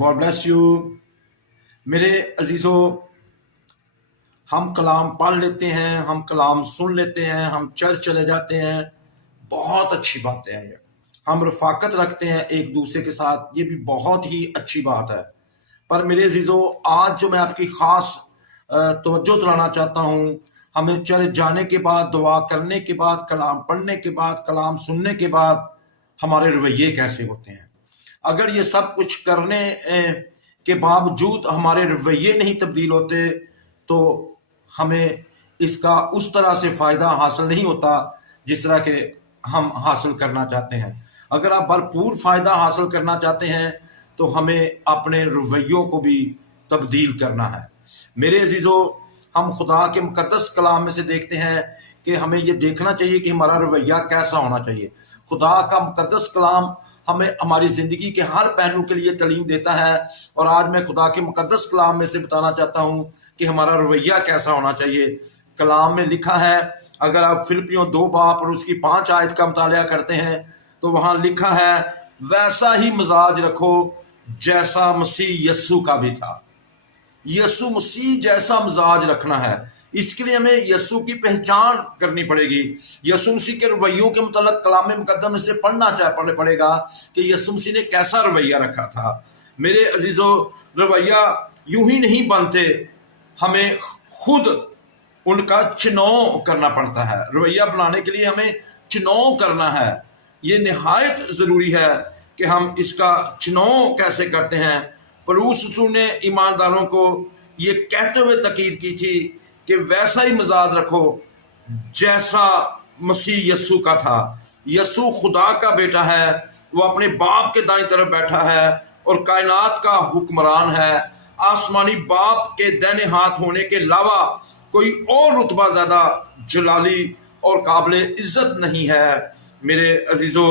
God bless you. मेरे अजीज़ों, हम कलाम पढ़ लेते हैं, हम कलाम सुन लेते हैं, हम चर्च चले जाते हैं, बहुत अच्छी बातें हैं ये। हम रफाकत रखते हैं एक दूसरे के साथ, ये भी बहुत ही अच्छी बात है। पर मेरे अजीज़ों, आज जो मैं आपकी ख़ास तवज्जो दिलाना चाहता हूँ, हमें चर्च जाने के बाद, दुआ करने के बाद, कलाम पढ़ने के बाद, कलाम सुनने के बाद हमारे रवैये कैसे होते हैं। अगर ये सब कुछ करने के बावजूद हमारे रवैये नहीं तब्दील होते तो हमें इसका उस तरह से फ़ायदा हासिल नहीं होता जिस तरह के हम हासिल करना चाहते हैं। अगर आप भरपूर फ़ायदा हासिल करना चाहते हैं तो हमें अपने रवैयों को भी तब्दील करना है। मेरे अजीज़ों, हम खुदा के मुकद्दस कलाम में से देखते हैं कि हमें ये देखना चाहिए कि हमारा रवैया कैसा होना चाहिए। खुदा का मुकद्दस कलाम हमें हमारी ज़िंदगी के हर पहलू के लिए तालीम देता है, और आज मैं खुदा के मुकद्दस कलाम में से बताना चाहता हूँ कि हमारा रवैया कैसा होना चाहिए। कलाम में लिखा है, अगर आप फिलिपियों 2 बाब और उसकी 5 आयत का मुतालिया करते हैं तो वहाँ लिखा है, वैसा ही मिजाज रखो जैसा मसीह यस्सु का भी था। यस्सु मसीह जैसा मिजाज रखना है। इसके लिए हमें यस्सु की पहचान करनी पड़ेगी। यस्सु मसीह के रवैयों के मतलब कलाम मुकद्दस में से पढ़ना पड़ेगा कि यस्सु मसीह ने कैसा रवैया रखा था। मेरे अजीजों, रवैया यूं ही नहीं बनते, हमें खुद उनका चुनाव करना पड़ता है। रवैया बनाने के लिए हमें चुनाव करना है। ये निहायत जरूरी है कि हम इसका चुनाव कैसे करते हैं। पौलुस रसूल ने ईमानदारों को ये कहते हुए तकीद की थी कि वैसा ही मिजाज रखो जैसा मसीह यस्सु का था। यस्सु खुदा का बेटा है, वो अपने बाप के दाईं तरफ बैठा है और कायनात का हुक्मरान है। आसमानी बाप के दाहिने हाथ होने के अलावा कोई और रुतबा ज्यादा जलाली और काबिल इज्जत नहीं है। मेरे अजीजों,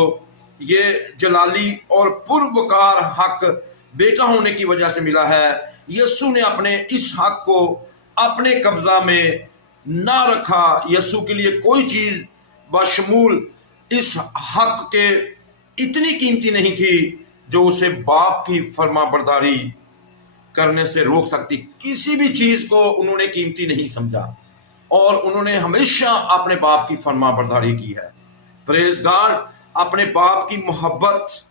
ये जलाली और पुरवकार हक बेटा होने की वजह से मिला है। यस्सु ने अपने इस हक को अपने कब्जा में ना रखा। यस्सु के लिए कोई चीज बशमूल इस हक के इतनी कीमती नहीं थी जो उसे बाप की फरमाबरदारी करने से रोक सकती। किसी भी चीज को उन्होंने कीमती नहीं समझा और उन्होंने हमेशा अपने बाप की फरमाबरदारी की है। Praise God. अपने बाप की मोहब्बत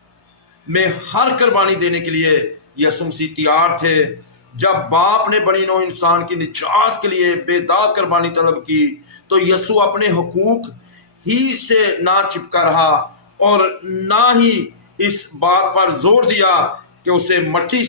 में हर कुर्बानी देने के लिए यस्सु मसीह तैयार थे। जब बाप ने बनी नौ इंसान की निजात के लिए बेदाग कुर्बानी तलब की तो यस्सु अपने हुकूक ही से ना चिपका रहा और ना ही इस बात पर जोर दिया कि उसे मट्टी